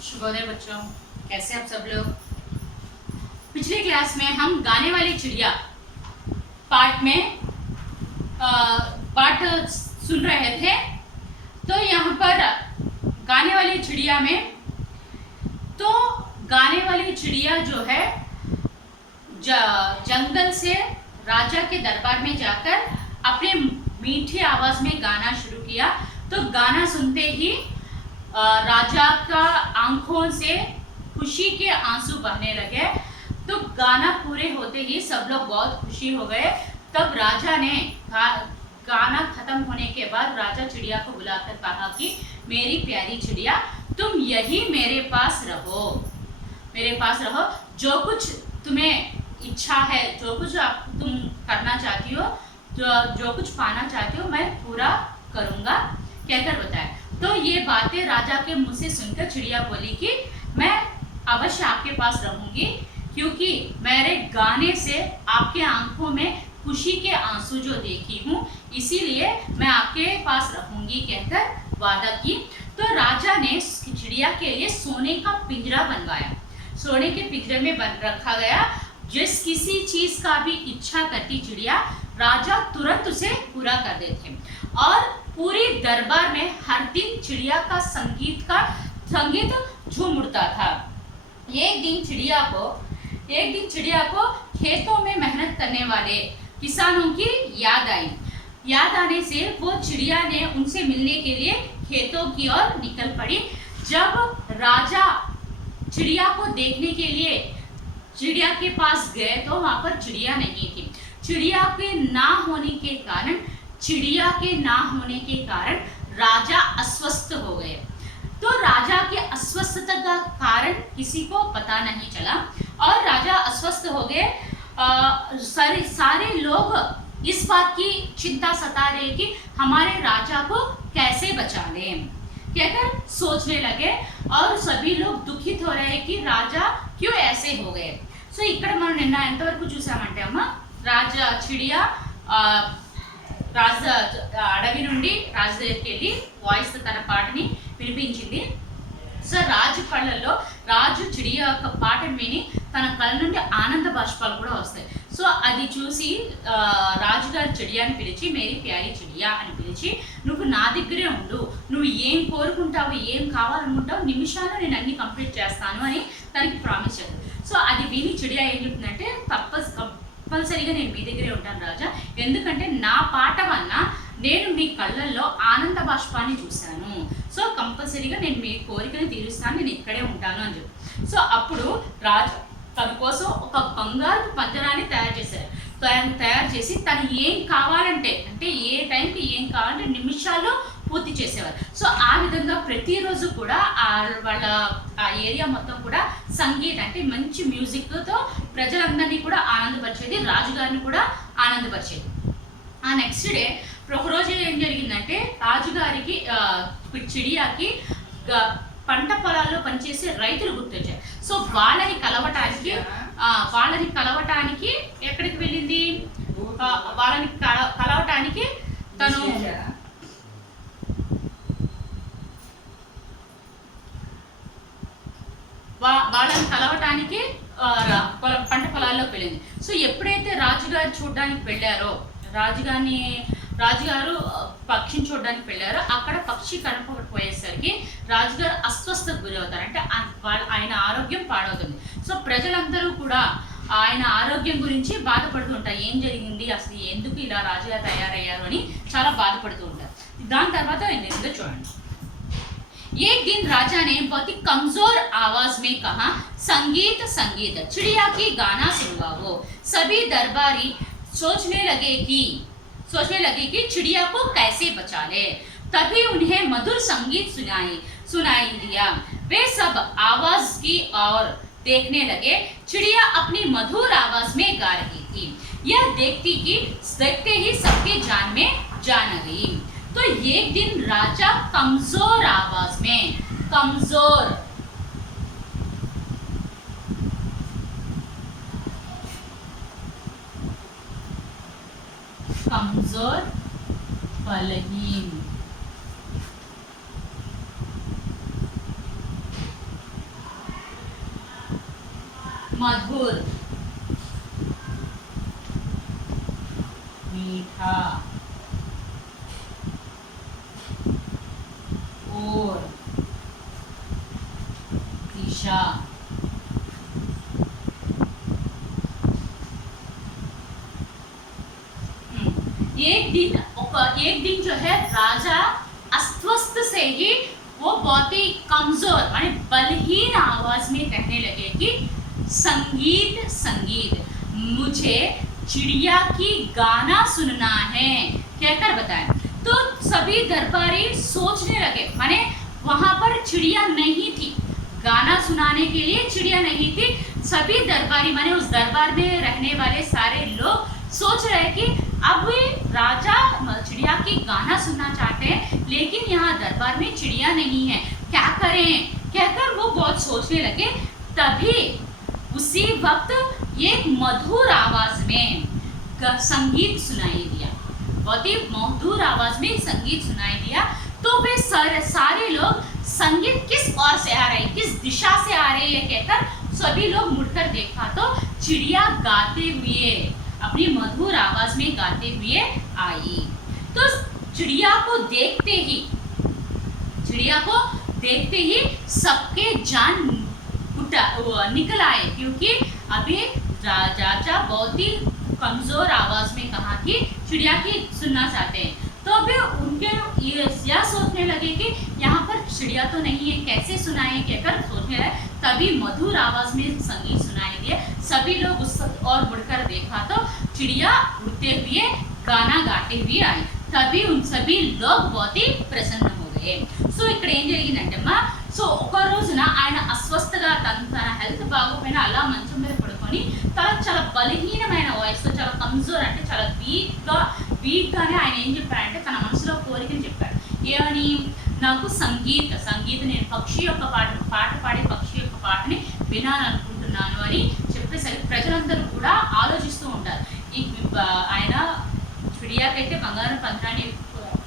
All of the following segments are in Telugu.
शुभोदय बच्चों, कैसे आप सब लोग। पिछले क्लास में हम गाने वाली चिड़िया पार्ट में पार्ट सुन रहे थे। तो यहाँ पर गाने वाली चिड़िया में तो गाने वाली चिड़िया जो है जंगल से राजा के दरबार में जाकर अपने मीठी आवाज में गाना शुरू किया। तो गाना सुनते ही राजा का आंखों से खुशी के आंसू बहने लगे। तो गाना पूरे होते ही सब लोग बहुत खुशी हो गए। तब राजा ने गाना खत्म होने के बाद राजा चिड़िया को बुलाकर कहा कि मेरी प्यारी चिड़िया, तुम यही मेरे पास रहो, मेरे पास रहो। जो कुछ तुम्हें इच्छा है, जो कुछ तुम करना चाहती हो, जो कुछ पाना चाहती हो, मैं पूरा करूँगा कहकर बताया। तो ये बातें राजा के मुंह से सुनकर चिड़िया बोली कि मैं अवश्य आपके पास रहूंगी, क्योंकि मेरे गाने से आपके आंखों में खुशी के आंसू जो देखी हूँ, इसीलिए मैं आपके पास रहूंगी कहकर वादा की। तो राजा ने चिड़िया के लिए सोने का पिंजरा बनवाया। सोने के पिंजरे में बन रखा गया। जिस किसी चीज का भी इच्छा करती चिड़िया, राजा तुरंत उसे पूरा कर देते। और पूरी दरबार में हर दिन चिड़िया का संगीत झूम उठता था। एक दिन चिड़िया को खेतों में मेहनत करने वाले किसानों की याद आई। याद आने से वो चिड़िया ने उनसे मिलने के लिए खेतों की ओर निकल पड़ी। जब राजा चिड़िया को देखने के लिए चिड़िया के पास गए तो वहां पर चिड़िया नहीं थी। चिड़िया के ना होने के कारण राजा अस्वस्थ हो गए। तो राजा के अस्वस्थता का कारण किसी को पता नहीं चला और राजा अस्वस्थ हो गए। सारे लोग इस बात की चिंता सता रहे कि हमारे राजा को कैसे बचा लें कहकर सोचने लगे। और सभी लोग दुखित हो रहे कि राजा क्यों ऐसे हो गए। సో ఇక్కడ మనం నిన్న ఎంతవరకు చూసామంటే అమ్మ, చిడియా అడవి నుండి రాజు దగ్గరికి వెళ్ళి వాయిస్ తన పాటని వినిపించింది. సో రాజు కళ్ళల్లో రాజు చిడియా యొక్క పాటను విని తన కళ్ళ నుండి ఆనంద బాష్పాలు కూడా వస్తాయి. సో అది చూసి రాజుగారు చిడియాని పిలిచి మేరీ ప్యారీ చిడియా అని పిలిచి, నువ్వు నా దగ్గరే ఉండు, నువ్వు ఏం కోరుకుంటావు, ఏం కావాలనుకుంటావు, నిమిషాల్లో నేను అన్ని కంప్లీట్ చేస్తాను అని తనకి ప్రామిస్ చేశారు. సో అది విని చిడియా ఏం చెప్తుందంటే, కంపల్సరీగా నేను మీ దగ్గరే ఉంటాను రాజా, ఎందుకంటే నా పాట వల్ల నేను మీ కళ్ళల్లో ఆనంద బాష్పాన్ని చూశాను. సో కంపల్సరీగా నేను మీ కోరికని తీరుస్తాను, నేను ఇక్కడే ఉంటాను అని చెప్పి. సో అప్పుడు రాజు తన కోసం ఒక బంగారు పంజరాన్ని తయారు చేసి తను ఏం కావాలంటే, అంటే ఏ టైంకి ఏం కావాలంటే నిమిషాల్లో పూర్తి చేసేవారు. సో ఆ విధంగా ప్రతిరోజు కూడా వాళ్ళ ఆ ఏరియా మొత్తం కూడా సంగీత్ అంటే మంచి మ్యూజిక్తో ప్రజలందరినీ కూడా ఆనందపరిచేది, రాజుగారిని కూడా ఆనందపరిచేది. ఆ నెక్స్ట్ డే ఒకరోజు ఏం జరిగిందంటే, రాజుగారికి చిడియాకి పంట పొలాల్లో పనిచేసే రైతులు గుర్తొచ్చారు. సో వాళ్ళని కలవటానికి ఎక్కడికి వెళ్ళింది, వాళ్ళని కలవటానికి తను వాళ్ళని కలవటానికి పంట పొలాల్లోకి వెళ్ళింది. సో ఎప్పుడైతే రాజుగారు చూడడానికి వెళ్ళారో, రాజుగారు పక్షిని చూడడానికి వెళ్ళారో, అక్కడ పక్షి కనపడకపోయేసరికి రాజుగారు అస్వస్థతకు గురవుతారు. అంటే ఆయన ఆరోగ్యం పాడవుతుంది. సో ప్రజలందరూ కూడా ఆయన ఆరోగ్యం గురించి బాధపడుతూ ఉంటారు. ఏం జరిగింది, అసలు ఎందుకు ఇలా రాజుగారు తయారయ్యారు అని చాలా బాధపడుతూ ఉంటారు. దాని తర్వాత ఏంటో చూడండి. एक दिन राजा ने बहुत ही कमजोर आवाज में कहा, संगीत संगीत, चिड़िया की गाना सुनवाओ। सभी दरबारी सोचने लगे कि चिड़िया को कैसे बचा ले। तभी उन्हें मधुर संगीत सुनाई दिया। वे सब आवाज की ओर देखने लगे। चिड़िया अपनी मधुर आवाज में गा रही थी। यह देखते ही सबके जान में जान आ गई। तो एक दिन राजा कमजोर आवाज में, कमजोर बलहीन मधुर, मीठा और दिशा। एक दिन जो है राजा अस्वस्थ से ही वो बहुत ही कमजोर माने बलहीन आवाज में कहने लगे कि संगीत संगीत, मुझे चिड़िया की गाना सुनना है कहकर बताया। तो सभी दरबारी सोचने लगे, माने वहां पर चिड़िया नहीं थी, गाना सुनाने के लिए चिड़िया नहीं थी। सभी दरबारी माने उस दरबार में रहने वाले सारे लोग सोच रहे कि अब राजा चिड़िया की गाना सुनना चाहते हैं, लेकिन यहाँ दरबार में चिड़िया नहीं है, क्या करें कहकर वो बहुत सोचने लगे। तभी उसी वक्त एक मधुर आवाज में संगीत सुनाई दिया, बहुत ही मधुर आवाज में संगीत सुनाई दिया। तो वे सारे लोग संगीत किस ओर से आ रही, किस दिशा से आ रही है कहकर सभी लोग मुड़कर देखा तो चिड़िया गाते हुए अपनी मधुर आवाज में गाते हुए आई। तो चिड़िया को देखते ही सबके जान निकल आए, क्योंकि अभी राजा बहुत ही कमजोर आवाज में कहा कि चिड़िया की सुनना चाहते हैं। तो अभी उनके यह सोचने लगे कि यहाँ पर चिड़िया तो नहीं है, कैसे सुनाए कहकर सोचने लगे। तभी मधुर आवाज में संगीत सुनाई दिए, सभी लोग उस और मुड़कर देखा तो चिड़िया उड़ते हुए गाना गाते हुए आई। तभी उन सभी लोग बहुत ही प्रसन्न हो गए। సో ఇక్కడ ఏం జరిగిందంటమ్మా, సో ఒక రోజున ఆయన అస్వస్థగా తన హెల్త్ బాగోపోయినా అలా మంచం మీద పడుకొని చాలా బలహీనమైన వాయిస్ తో, చాలా కమ్జోర్ అంటే చాలా వీక్ గానే ఆయన ఏం చెప్పారంటే తన మనసులో కోరికని చెప్పాడు. ఏమని, నాకు సంగీత నేను పక్షి యొక్క పాట పాడే పక్షి యొక్క పాటని వినాలనుకుంటున్నాను అని చెప్పేసరికి ప్రజలందరూ కూడా ఆలోచిస్తూ ఉంటారు. ఆయన చిడియాకైతే బంగారం పంజరాన్ని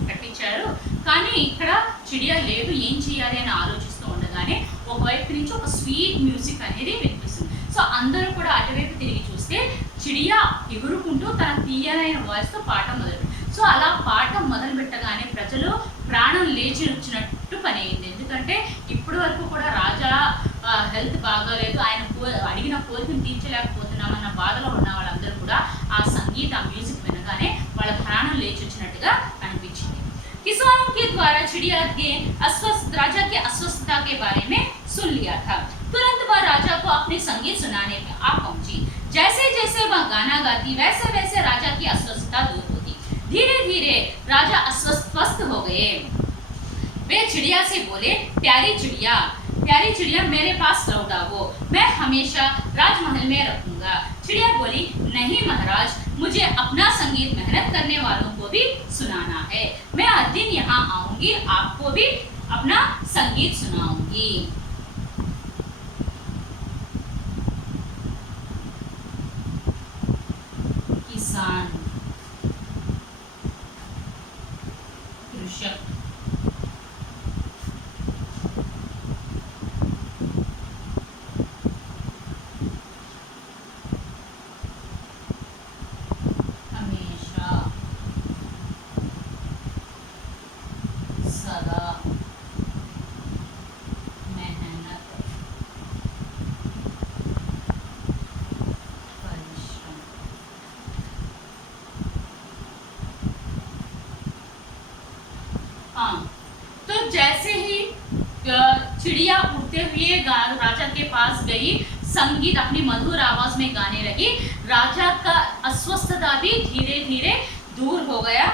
కట్టించారు, కానీ ఇక్కడ చిడియా లేదు, ఏం చేయాలి అని ఆలోచిస్తూ ఉండగానే ఒకవైపు నుంచి ఒక స్వీట్ మ్యూజిక్ అనేది వినిపిస్తుంది. సో అందరూ కూడా అటువైపు తిరిగి చూస్తే చిడియా ఎగురుకుంటూ తన తీయనైన వాయిస్తో పాట మొదలు. సో అలా పాట మొదలు పెట్టగానే ప్రజలు ప్రాణం లేచి వచ్చినట్టు పని అయింది. ఎందుకంటే ఇప్పటి వరకు కూడా రాజా హెల్త్ బాగాలేదు, ఆయన అడిగిన కోరికను తీర్చలేకపోతున్నామన్న బాధలో ఉన్న వాళ్ళందరూ కూడా ఆ సంగీత మ్యూజిక్ వినగానే వాళ్ళ ప్రాణం లేచి వచ్చినట్టుగా అనిపించింది. किसानों के द्वारा चिड़िया के राजा के अस्वस्थता के बारे में सुन लिया था। तुरंत वह राजा को अपने संगीत सुनाने में आ पहुंची। जैसे जैसे वह गाना गाती वैसे वैसे राजा की अस्वस्थता दूर होती। धीरे धीरे राजा अस्वस्थ हो गए। वे चिड़िया से बोले, प्यारी चिड़िया मेरे पास लौट आओ, मैं हमेशा राजमहल में रखूंगा। चिड़िया बोली, नहीं महाराज, मुझे अपना संगीत मेहनत करने वालों को भी सुनाना है। मैं हर दिन यहाँ आऊंगी, आपको भी अपना संगीत सुनाऊंगी। किसान, कृषक, तो जैसे ही चिड़िया उड़ते हुए राजा के पास गई, संगीत अपनी मधुर आवाज में गाने लगी, राजा का अस्वस्थता भी धीरे धीरे दूर हो गया।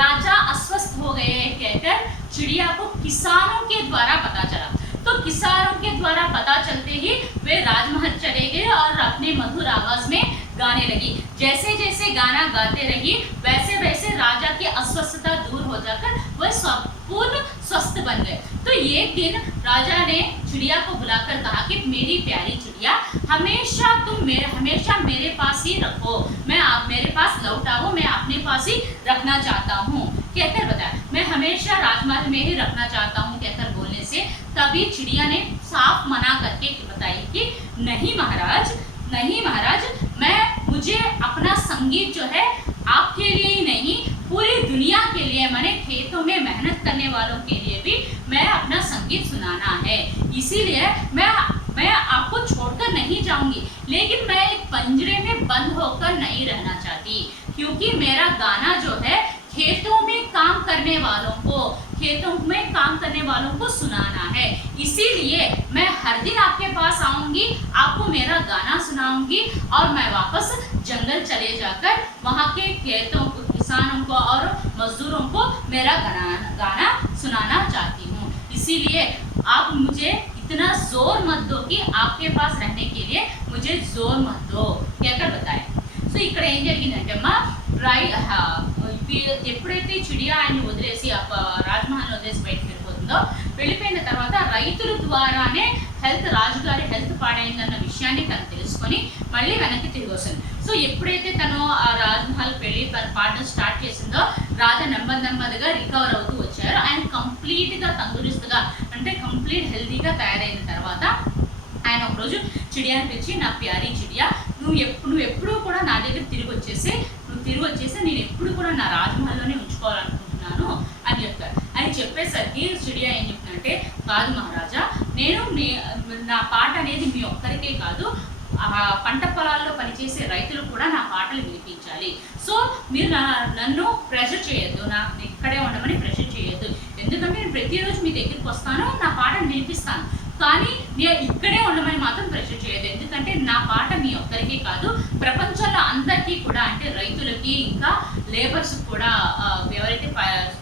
राजा अस्वस्थ हो गए कहकर चिड़िया को किसानों के द्वारा पता चला। तो किसानों के द्वारा पता चलते ही वे राजमहल चले गए और अपने मधुर आवाज में गाने लगी। जैसे जैसे गाना गाते रही वैसे वैसे राजा की अस्वस्थता दूर हो जाकर वह पूर्ण स्वस्थ बन गए। तो एक दिन राजा ने चिड़िया को बुलाकर कहा कि मेरी प्यारी चिड़िया, हमेशा मेरे पास ही रखो, आप मेरे पास लौट आओ, मैं अपने पास ही रखना चाहता हूँ कहकर बताया। मैं हमेशा राजमहल में ही रखना चाहता हूँ कहकर बोलने से तभी चिड़िया ने साफ मना करके बताई कि नहीं महाराज, नहीं महाराज, मुझे अपना संगीत जो है आपके लिए ही नहीं पूरी दुनिया के लिए, मैंने खेतों में मेहनत करने वालों के लिए भी मैं अपना संगीत सुनाना है। इसीलिए मैं आपको छोड़कर नहीं जाऊंगी, लेकिन मैं एक पंजरे में बंद होकर नहीं रहना चाहती, क्योंकि मेरा गाना जो है खेतों में काम करने वालों को सुनाना है। इसीलिए मैं हर दिन आपके पास आऊंगी, आपको मेरा गाना सुनाऊंगी और मैं वापस जंगल चले जाकर वहाँ के खेतों को, किसानों को और मजदूरों को मेरा गाना सुनाना चाहती हूँ। इसीलिए आप मुझे इतना जोर मत दो कि आपके पास रहने के लिए मुझे जोर मत दो, कहकर बताए। సో ఇక్కడ ఏం జరిగిందంటే అమ్మా ఎప్పుడైతే చిడియా ఆయన్ని వదిలేసి రాజ్మహల్ వదిలేసి బయటకు వెళ్ళిపోతుందో, వెళ్ళిపోయిన తర్వాత రైతుల ద్వారానే రాజుగారి హెల్త్ పాడైందన్న విషయాన్ని తను తెలుసుకొని మళ్ళీ వెనక్కి తిరిగి వస్తుంది. సో ఎప్పుడైతే తను ఆ రాజ్మహల్ పెళ్లి పాడడం స్టార్ట్ చేసిందో, రాజా నెమ్మదిగా రికవర్ అవుతూ వచ్చారు. ఆయన కంప్లీట్గా తందూరిస్తుగా, అంటే కంప్లీట్ హెల్తీగా తయారైన తర్వాత ఆయన ఒకరోజు చిడియాని పిలిచి, నా ప్యారీ చిడియా, నువ్వు ఎప్పుడు కూడా నా దగ్గర తిరిగి వచ్చేసి నేను ఎప్పుడు కూడా నా రాజ్మహల్లోనే ఉంచుకోవాలనుకుంటున్నాను అని చెప్తారు. అని చెప్పేసరికి చిడియా ఏం చెప్తుందంటే, కాదు మహారాజా, నేను నా పాట అనేది మీ ఒక్కరికే కాదు, పంట పొలాల్లో పనిచేసే రైతులు కూడా నా పాటలు వినిపించాలి. సో మీరు నన్ను ప్రెషర్ చేయొద్దు, ఇక్కడే ఉండమని ప్రెషర్ చేయొద్దు, ఎందుకంటే నేను ప్రతిరోజు మీ దగ్గరికి వస్తాను, నా పాటను వినిపిస్తాను, కానీ నేను ఇక్కడే ఉండమని మాత్రం ప్రెషర్ చేయదు, ఎందుకంటే నా పాట మీ ఒక్కరికి కాదు, ప్రపంచంలో అందరికీ కూడా, అంటే రైతులకి ఇంకా లేబర్స్ కూడా, ఎవరైతే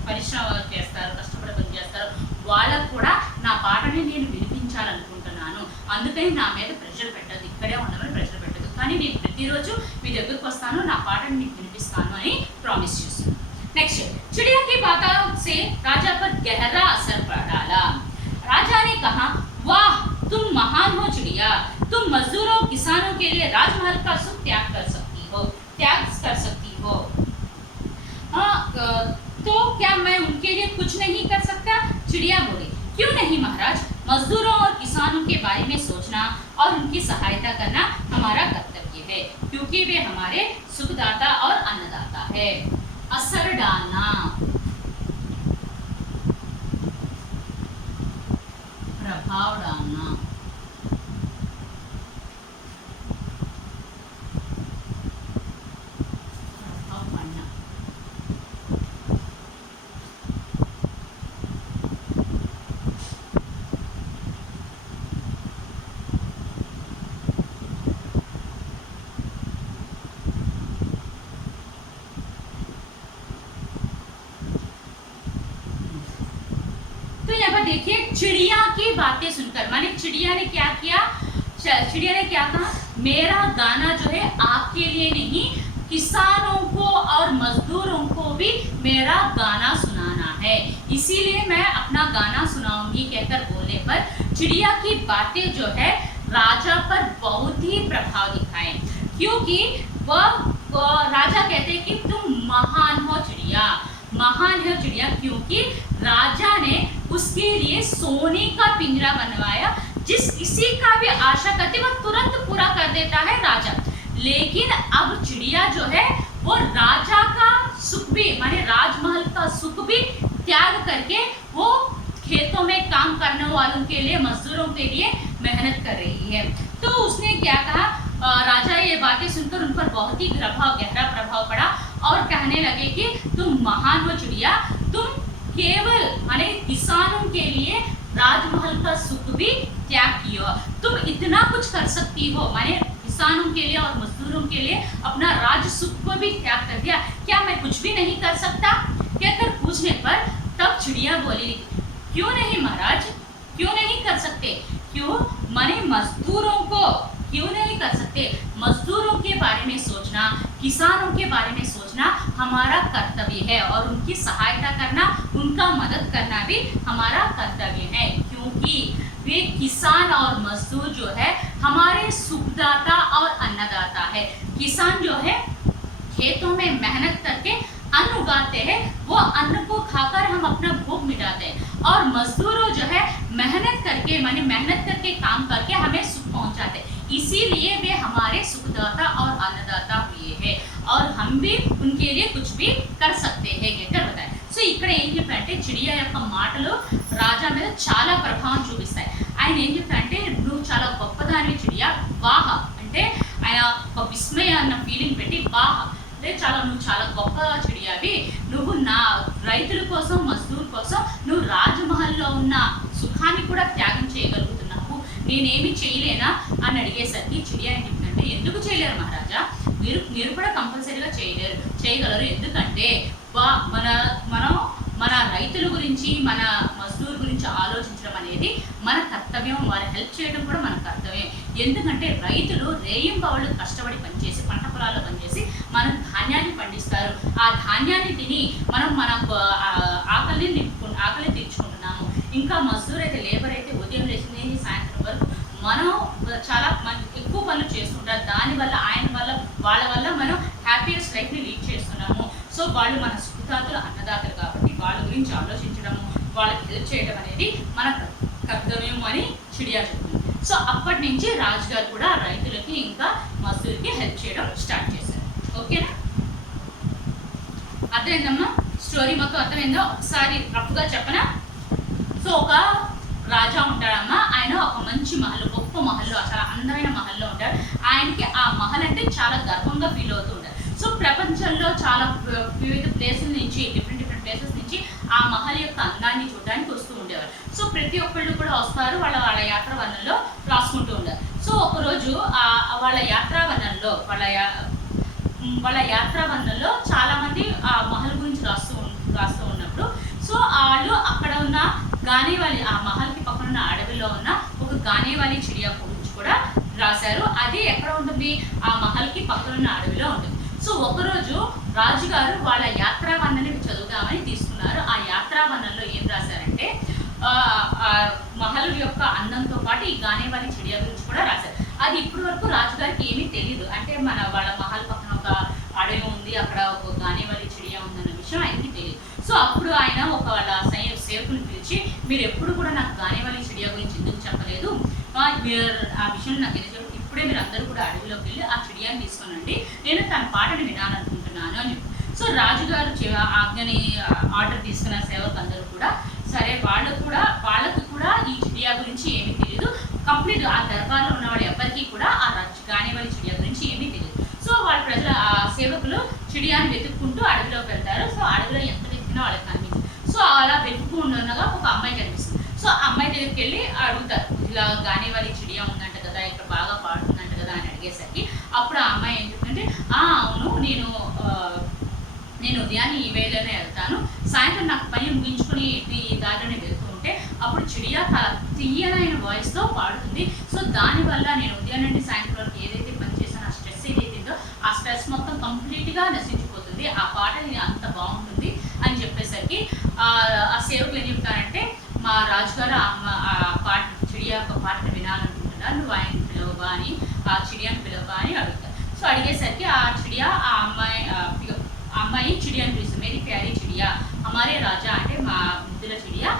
పరిశ్రమ చేస్తారో, కష్టపడి పని చేస్తారో వాళ్ళకు కూడా నా పాటని నేను వినిపించాలనుకుంటున్నాను. అందుకని నా మీద ప్రెషర్ పెట్టదు, ఇక్కడే ఉండమని ప్రెషర్ పెట్టదు, కానీ నేను ప్రతిరోజు మీ దగ్గరకు వస్తాను, నా పాటని మీకు వినిపిస్తాను అని ప్రామిస్ చేస్తాను. నెక్స్ట్, चिड़िया की बातों से राजा पर गहरा असर डाला। राजा ने कहा, वाह तुम महान हो चिड़िया, तुम मजदूरों किसानों के लिए राजमहल का सुख त्याग कर सकती हो। तो क्या मैं उनके लिए कुछ नहीं कर सकता? चिड़िया बोली, क्यों नहीं महाराज, मजदूरों और किसानों के बारे में सोचना और उनकी सहायता करना हमारा कर्तव्य है, क्योंकि वे हमारे सुखदाता और अन्नदाता है। असर डालना, प्रभाव डालना, प्रभाव पड़ना। तो यहाँ पर देखिए, चिड़िया की बातें सुनकर, माने चिड़िया ने क्या किया, चिड़िया ने क्या कहा, मेरा गाना जो है आपके लिए नहीं, किसानों को और मजदूरों को भी मेरा गाना सुनाना है, इसीलिए मैं अपना गाना सुनाऊंगी कहकर बोलने पर चिड़िया की बातें जो है राजा पर बहुत ही प्रभाव दिखाए, क्योंकि वह राजा कहते हैं कि तुम महान हो चिड़िया, महान है चिड़िया, क्योंकि राजा ने उसके लिए सोने का पिंजरा बनवाया, किसी का भी आशा करते वह तुरंत पूरा कर देता है राजा। लेकिन अब चिड़िया जो है वो राजा का सुख भी, माने राजमहल का सुख भी त्याग करके वो खेतों में काम करने वालों के लिए, मजदूरों के लिए मेहनत कर रही है। तो उसने क्या कहा, राजा ये बातें सुनकर उन पर बहुत ही गहरा प्रभाव पड़ा और कहने लगे कि तुम महान हो चिड़िया, तुम केवल माने किसानों के लिए राजमहल का सुख भी त्याग किया, तुम इतना कुछ कर सकती हो, माने किसानों के लिए और मजदूरों के लिए अपना राज सुख को भी त्याग कर दिया, क्या मैं कुछ भी नहीं कर सकता कहकर पूछने पर तब चिड़िया बोली, क्यों नहीं महाराज, क्यों नहीं कर सकते, क्यों, माने मजदूरों को क्यों नहीं कर सकते, मजदूरों के बारे में सोचना, किसानों के बारे में सोचना हमारा कर्तव्य है और उनकी सहायता करना, उनका मदद करना भी हमारा कर्तव्य है, क्योंकि वे किसान और मजदूर जो है हमारे सुखदाता और अन्नदाता है। किसान जो है खेतों में मेहनत करके अन्न उगाते हैं, वो अन्न को खाकर हम अपना भूख मिटाते हैं, और मजदूरों जो है मेहनत करके करके माने मेहनत करके काम करके हमें सुख पहुंचाते, इसीलिए वे हमारे सुखदाता और अन्नदाता हुए हैं और हम भी उनके लिए कुछ भी कर सकते हैं कहकर बताए। సో ఇక్కడ ఏం చెప్పారంటే చిడియా యొక్క మాటలు రాజా మీద చాలా ప్రభావం చూపిస్తాయి. ఆయన ఏం చెప్తారంటే నువ్వు చాలా గొప్పదానివి చిడియా, వాహ అంటే ఆయన ఒక విస్మయ అన్న ఫీలింగ్ పెట్టి వాహ అంటే నువ్వు చాలా గొప్ప చిడియావి, నువ్వు నా రైతుల కోసం మజ్దూర్ కోసం నువ్వు రాజమహల్లో ఉన్న సుఖాన్ని కూడా త్యాగం చేయగలుగుతున్నావు, నేనేమి చేయలేనా అని అడిగేసరికి చిడియా ఏం చెప్తుందంటే ఎందుకు చేయలేరు మహారాజా, మీరు కూడా కంపల్సరీగా చేయగలరు, ఎందుకంటే మన రైతుల గురించి మన మజ్దూర్ గురించి ఆలోచించడం అనేది మన కర్తవ్యం, వారి హెల్ప్ చేయడం కూడా మన కర్తవ్యం. ఎందుకంటే రైతులు రేయింబవళ్ళు కష్టపడి పనిచేసి పంట పొలాల్లో పనిచేసి మన ధాన్యాన్ని పండిస్తారు, ఆ ధాన్యాన్ని తిని మనం మన ఆకలి తీర్చుకుంటున్నాము. ఇంకా మజ్దూర్ అయితే లేబర్ అయితే ఉదయం లేచింది సాయంత్రం వరకు మనం చాలా ఎక్కువ పనులు చేస్తుంటారు, దానివల్ల వాళ్ళ వల్ల మనం హ్యాపీయెస్ట్ లైఫ్ని లీడ్ చేస్తున్నాము. సో వాళ్ళు మన సుఖదాతలు అన్నదాతలు కాబట్టి వాళ్ళ గురించి ఆలోచించడము, వాళ్ళకి హెల్ప్ చేయడం అనేది మన కర్తవ్యం అని చిడియా చెప్తుంది. సో అప్పటి నుంచి రాజుగారు కూడా రైతులకి ఇంకా మజ్దూర్కి హెల్ప్ చేయడం స్టార్ట్ చేశారు. ఓకేనా, అర్థమైందమ్మా? స్టోరీ మొత్తం అర్థమైందో? ఒకసారి రఫ్గా చెప్పనా? సో ఒక రాజా ఉంటాడమ్మా, ఆయన ఒక మంచి మహల్, గొప్ప మహల్లో, చాలా అందమైన మహల్లో ఉంటాడు. ఆయనకి ఆ మహల్ అంటే చాలా గర్వంగా ఫీల్ అవుతూ ఉంటాడు. సో ప్రపంచంలో చాలా వివిధ ప్లేసుల నుంచి డిఫరెంట్ ప్లేసెస్ నుంచి ఆ మహల్ యొక్క అందాన్ని చూడడానికి వస్తూ ఉండేవారు. సో ప్రతి ఒక్కళ్ళు కూడా వస్తారు, వాళ్ళ యాత్రా వర్ణంలో రాసుకుంటూ ఉంటారు. సో ఒకరోజు వాళ్ళ యాత్రా వర్ణంలో చాలా మంది ఆ మహల్ గురించి రాస్తూ ఉన్నప్పుడు సో వాళ్ళు అక్కడ ఉన్న గానేవాలి, ఆ మహల్కి పక్కన ఉన్న అడవిలో ఉన్న ఒక గానేవాలి చిడియా గురించి కూడా రాశారు. అది ఎక్కడ ఉంటుంది? ఆ మహల్కి పక్కన ఉన్న అడవిలో ఉంటుంది. సో ఒకరోజు రాజుగారు వాళ్ళ యాత్రా వర్ణని చదువుదామని తీసుకున్నారు. ఆ యాత్రా వర్ణంలో ఏం రాశారంటే మహల్ యొక్క అందంతో పాటు ఈ గానేవాలి చిడియా గురించి కూడా రాశారు. అది ఇప్పటి వరకు రాజుగారికి ఏమీ తెలియదు, అంటే వాళ్ళ మహల్ పక్కన ఒక అడవి ఉంది, అక్కడ ఒక గానేవాలి చిడియా ఉందన్న విషయం ఆయనకి తెలియదు. సో అప్పుడు ఆయన వాళ్ళ సేవకుని పిలిచి, మీరు ఎప్పుడు కూడా నాకు గానేవాలి చిడియా గురించి ఎందుకు చెప్పలేదు, ఆ విషయం నాకు ఎందుకు, ఇప్పుడే మీరు అందరూ కూడా అడవిలోకి వెళ్ళి ఆ చిడియాని తీసుకునండి, నేను తన పాటని వినాలనుకుంటున్నాను అని చెప్పి. సో రాజుగారు ఆజ్ఞని ఆర్డర్ తీసుకున్న సేవకు అందరూ కూడా సరే, వాళ్ళకు కూడా ఈ చిడియా గురించి ఏమీ తెలియదు, కంప్లీట్ ఆ దర్బార్లో ఉన్నవాడు ఎవరికి కూడా ఆ గానేవాలి చిడియా గురించి ఏమీ తెలియదు. సో వాళ్ళ సేవకులు చిడియాని వెతుక్కుంటూ అడవిలోకి వెళ్తారు. సో అడవిలో ఎంత వెతికినా వాళ్ళకి కనిపించదు. సో అలా వెతుక్కు ఉండగా ఒక అమ్మాయి కనిపిస్తుంది. సో అమ్మాయి దగ్గరికి వెళ్ళి అడుగుతారు, ఇలా గానేవాలి చిడియా ఉందంట కదా, ఇక్కడ బాగా పాడుతుందంట కదా అని అడిగేసరికి అప్పుడు ఆ అమ్మాయి ఏం చెప్తుందంటే, అవును, నేను ఉదయాన్నే ఈ వేళలోనే వెళ్తాను, సాయంత్రం నాకు పని ముగించుకుని ఈ దారిలోనే వెళ్తూ ఉంటే అప్పుడు చిడియా తీయనైన వాయిస్తో పాడుతుంది. సో దానివల్ల నేను ఉదయం నుండి సాయంత్రం వరకు ఏదైతే పని చేశానో ఆ స్ట్రెస్ ఏదైతుందో ఆ స్ట్రెస్ మొత్తం కంప్లీట్గా నశించిపోతుంది, ఆ పాట అంత బాగుంటుంది అని చెప్పేసరికి ఆ సేవకులు ఏం చెప్తారంటే, మా రాజుగారు చిడియా యొక్క పాటను వినాలనుకుంటున్నారు, నువ్వు ఆయన పిలవబా అని ఆ చిడియాని పిలవబా అని అడుగుతారు. సో అడిగేసరికి ఆ చిడియా ఆ అమ్మాయి చిడియాని పిలుస్తుంది, మేరీ ప్యారీ చిడియా, హమారే రాజా అంటే మా ముద్దుల చిడియా,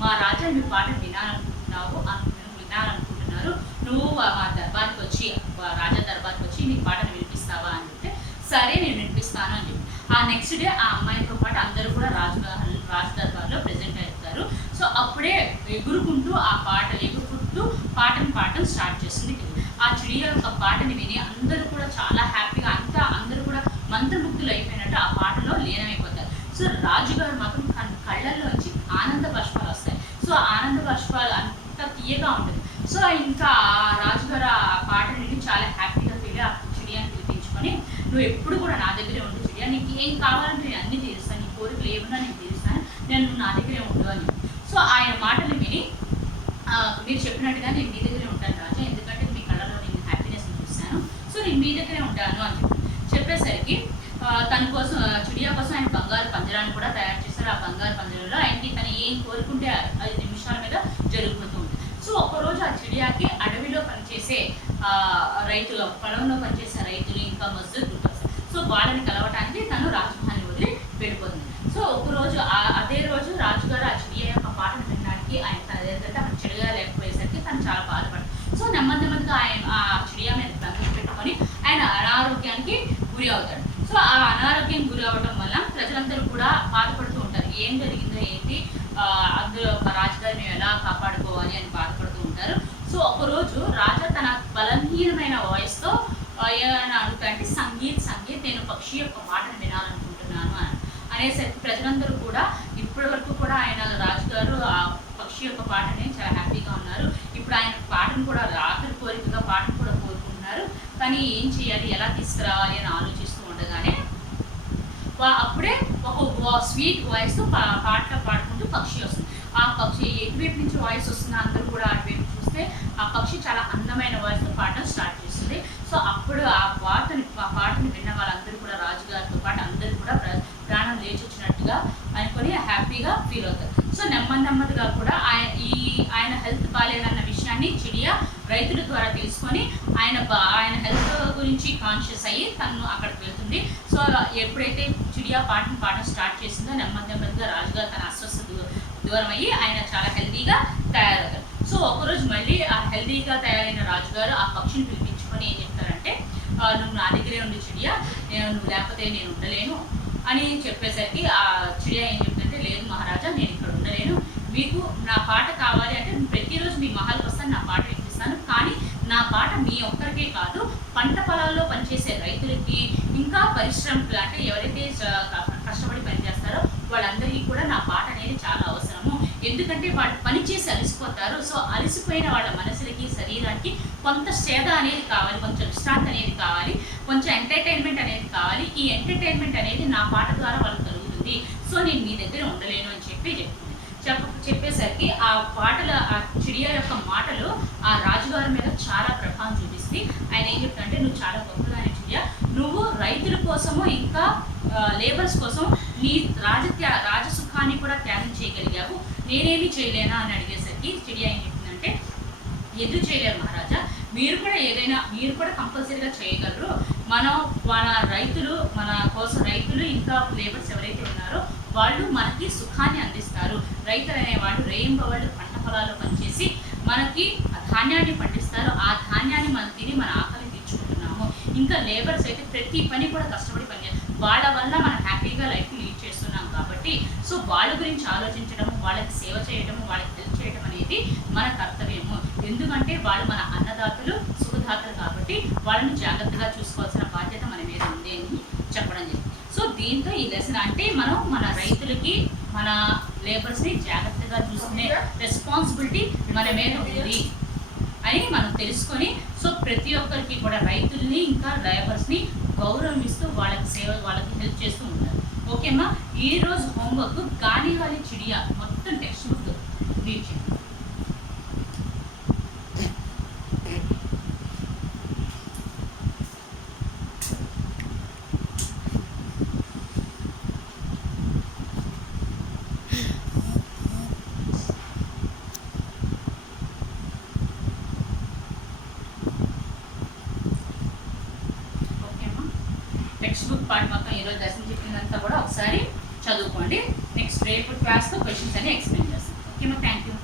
మా రాజా మీ పాట వినాలనుకుంటున్నారు, నువ్వు మా దర్బార్కి వచ్చి రాజా దర్బార్కి వచ్చి నీ పాటను వినిపిస్తావా అని చెప్తే సరే నేను వినిపిస్తాను అని చెప్పి ఆ నెక్స్ట్ డే ఆ అమ్మాయితో పాటు అందరూ కూడా రాజు దర్బార్లో ప్రెజెంట్ అవుతారు. సో అప్పుడే ఎగురుకుంటూ పాటను పాడటం స్టార్ట్ చేస్తుంది. ఆ చిడియా యొక్క పాటని విని అందరూ కూడా చాలా హ్యాపీగా అందరూ కూడా మంత్రముగ్ధులు అయిపోయినట్టు ఆ పాటలో లీనమైపోతారు. సో రాజుగారు మాత్రం కళ్ళల్లోంచి ఆనంద బాష్పాలు వస్తాయి. సో ఆనంద బాష్పాలు అంత తీయగా ఉంటుంది. సో ఇంకా రాజుగారు ఆ పాటని విని చాలా హ్యాపీగా ఫీల్ ఆ చిడియాని పిలిపించుకొని, నువ్వు ఎప్పుడు కూడా నా దగ్గరే ఉండు చిడియా, నీకు ఏం కావాలంటే నేను అన్ని తీరుస్తాను, నీ కోరికలు ఏమన్నా నేను తీరుస్తాను, నేను నా దగ్గరే ఉండు అని. సో ఆయన మాటలు విని, మీరు చెప్పినట్టుగా నేను మీ దగ్గరే ఉంటాను రాజా, ఎందుకంటే మీ కళ్ళలో నేను హ్యాపీనెస్ చూస్తాను, సో నేను మీ దగ్గరే ఉంటాను అని చెప్పేసరికి తన కోసం చిడియా కోసం ఆయన బంగారు పంజరాన్ని కూడా తయారు చేస్తారు. ఆ బంగారు పంజరంలో ఆయనకి తను ఏం కోరుకుంటే 5 నిమిషాల మీద జరిగిపోతూ ఉంటుంది. సో ఒకరోజు ఆ చిడియాకి అడవిలో పనిచేసే పొలంలో పనిచేసే రైతులు ఇంకా మజ్దూర్ గ్రూప్ వస్తారు. సో వాళ్ళని కలవటానికి తను రాజమహల్ని వదిలి వెళ్ళిపోతుంది. సో ఒకరోజు అదే రోజు రాజుగారు ఆ చిడియా యొక్క పాటను వినడానికి ఆయన తన దగ్గర చిడియా చాలా బాధపడతారు. సో నెమ్మదిగా ఆయన ఆ చిడియా మీద బంధం పెట్టుకొని ఆయన అనారోగ్యానికి గురి అవుతాడు. సో ఆ అనారోగ్యం గురి అవడం వల్ల ప్రజలందరూ కూడా బాధపడుతూ ఉంటారు. ఏం జరిగిందో ఏంటి, అందులో ఒక రాజుగారిని ఎలా కాపాడుకోవాలి అని బాధపడుతూ ఉంటారు. సో ఒకరోజు రాజా తన బలహీనమైన వాయిస్తో ఏమైనా అడుగుతాంటే సంగీత్ నేను పక్షి యొక్క పాటను వినాలనుకుంటున్నాను అనేసరికి ప్రజలందరూ కూడా ఇప్పటి వరకు కూడా ఆయన రాజుగారు ఆ పక్షి యొక్క పాటని చాలా హ్యాపీగా ఉన్నారు. ఇప్పుడు ఆయన పాటను కూడా ఆఖరి కోరికగా పాటను కూడా కోరుకుంటున్నారు. కానీ ఏం చేయాలి, ఎలా తీసుకురావాలి అని ఆలోచిస్తూ ఉండగానే అప్పుడే ఒక స్వీట్ వాయిస్తో పాటలు పాడుకుంటూ పక్షి వస్తుంది. ఆ పక్షి ఎటువైపు నుంచి వాయిస్ వస్తుందో అందరూ కూడా అటువైపు చూస్తే ఆ పక్షి చాలా అందమైన వాయిస్తో పాటలు స్టార్ట్ చేస్తుంది. సో అప్పుడు ఆ పాటని విన్న వాళ్ళందరూ కూడా రాజుగారితో పాటు అందరూ కూడా ప్రాణం లేచి వచ్చినట్టుగా అనుకొని హ్యాపీగా ఫీల్ అవుతారు. సో నెమ్మదిగా కూడా ఆయన హెల్త్ బాగాలేదన్న విషయాన్ని చిడియా రైతుల ద్వారా తెలుసుకొని ఆయన హెల్త్ గురించి కాన్షియస్ అయ్యి తను అక్కడికి వెళ్తుంది. సో ఎప్పుడైతే చిడియా పాడడం స్టార్ట్ చేసిందో నెమ్మదిగా రాజుగారు తన అస్వస్థ దూరం అయ్యి ఆయన చాలా హెల్తీగా తయారవుతారు. సో ఒకరోజు మళ్ళీ ఆ హెల్తీగా తయారైన రాజుగారు ఆ పక్షిని పిలిపించుకొని ఏం చెప్తారంటే, నువ్వు నా దగ్గరే ఉండి చిడియా, నువ్వు లేకపోతే నేను ఉండలేను అని చెప్పేసరికి ఆ చిడియా ఏం చెప్తుందంటే, లేదు మహారాజా, నేను ఇక్కడ ఉండలేను, మీకు నా పాట కావాలి అంటే ప్రతిరోజు మీ మహల్కి వస్తాను, నా పాట వినిపిస్తాను. కానీ నా పాట మీ ఒక్కరికే కాదు, పంట పొలాల్లో పనిచేసే రైతులకి, ఇంకా పరిశ్రమలు అంటే ఎవరైతే కష్టపడి పనిచేస్తారో వాళ్ళందరికీ కూడా నా పాట అనేది చాలా అవసరము. ఎందుకంటే వాళ్ళు పనిచేసి అలసిపోతారు. సో అలసిపోయిన వాళ్ళ మనసులకి, శరీరానికి కొంత సేద అనేది కావాలి, కొంచెం విశ్రాంతి అనేది కావాలి, కొంచెం ఎంటర్టైన్మెంట్ అనేది కావాలి. ఈ ఎంటర్టైన్మెంట్ అనేది నా పాట ద్వారా వాళ్ళకి కలుగుతుంది. సో నేను మీ దగ్గర ఉండలేను అని చెప్పేసరికి ఆ చిడియా యొక్క మాటలు ఆ రాజుగారి మీద చాలా ప్రభావం చూపిస్తుంది. ఆయన ఏం చెప్తాడంటే, నువ్వు చాలా గొప్పగా చిడియా, నువ్వు రైతుల కోసము ఇంకా లేబర్స్ కోసం నీ రాజసుఖాన్ని కూడా త్యాగం చేయగలిగావు, నేనేమి చేయలేనా అని అడిగేసరికి చిడియా ఏం చెప్తుందంటే, ఎందుకు చేయలేరు మహారాజా, మీరు కూడా కంపల్సరీగా చేయగలరు. మన రైతులు ఇంకా లేబర్స్ ఎవరైతే ఉన్నారో వాళ్ళు మనకి సుఖాన్ని అందిస్తారు. రైతులు అనేవాళ్ళు రేయింబవళ్ళు పంట పొలాల్లో పనిచేసి మనకి ధాన్యాన్ని పండిస్తారు. ఆ ధాన్యాన్ని మనం తిని మన ఆకలి తీర్చుకుంటున్నాము. ఇంకా లేబర్స్ అయితే ప్రతి పని కూడా కష్టపడి పనిచేస్తారు. వాళ్ళ వల్ల మనం హ్యాపీగా లైఫ్ లీడ్ చేస్తున్నాం కాబట్టి సో వాళ్ళ గురించి ఆలోచించడము, వాళ్ళకి సేవ చేయడము, వాళ్ళకి హెల్ప్ చేయడం అనేది మన కర్తవ్యము. ఎందుకంటే వాళ్ళు మన అన్నదాతలు, సుఖదాతలు కాబట్టి వాళ్ళని జాగ్రత్తగా చూసుకోవాల్సిన బాధ్యత మన మీద ఉంది అని చెప్పడం జరిగింది. సో దీంతో ఈ లెసన్ అంటే మనం మన రైతులకి, మన లేబర్స్ని జాగ్రత్తగా చూసుకునే రెస్పాన్సిబిలిటీ మన మీద ఉంది అని మనం తెలుసుకొని, సో ప్రతి ఒక్కరికి కూడా రైతుల్ని ఇంకా లేబర్స్ని గౌరవిస్తూ వాళ్ళకి హెల్ప్ చేస్తూ ఉంటారు. ఓకేమ్మా, ఈరోజు హోంవర్క్ గాలి వాలి చిడియా మొత్తం టెక్స్ట్ బుక్ రీడ్ చేయండి. టెక్స్ట్ బుక్ పార్ట్ మొత్తం ఈరోజు లెసన్ చెప్పిందంతా కూడా ఒకసారి చదువుకోండి. నెక్స్ట్ రేపు క్లాస్లో క్వశ్చన్స్ అన్ని ఎక్స్ప్లెయిన్ చేస్తాం. ఓకేమా, థ్యాంక్ యూ.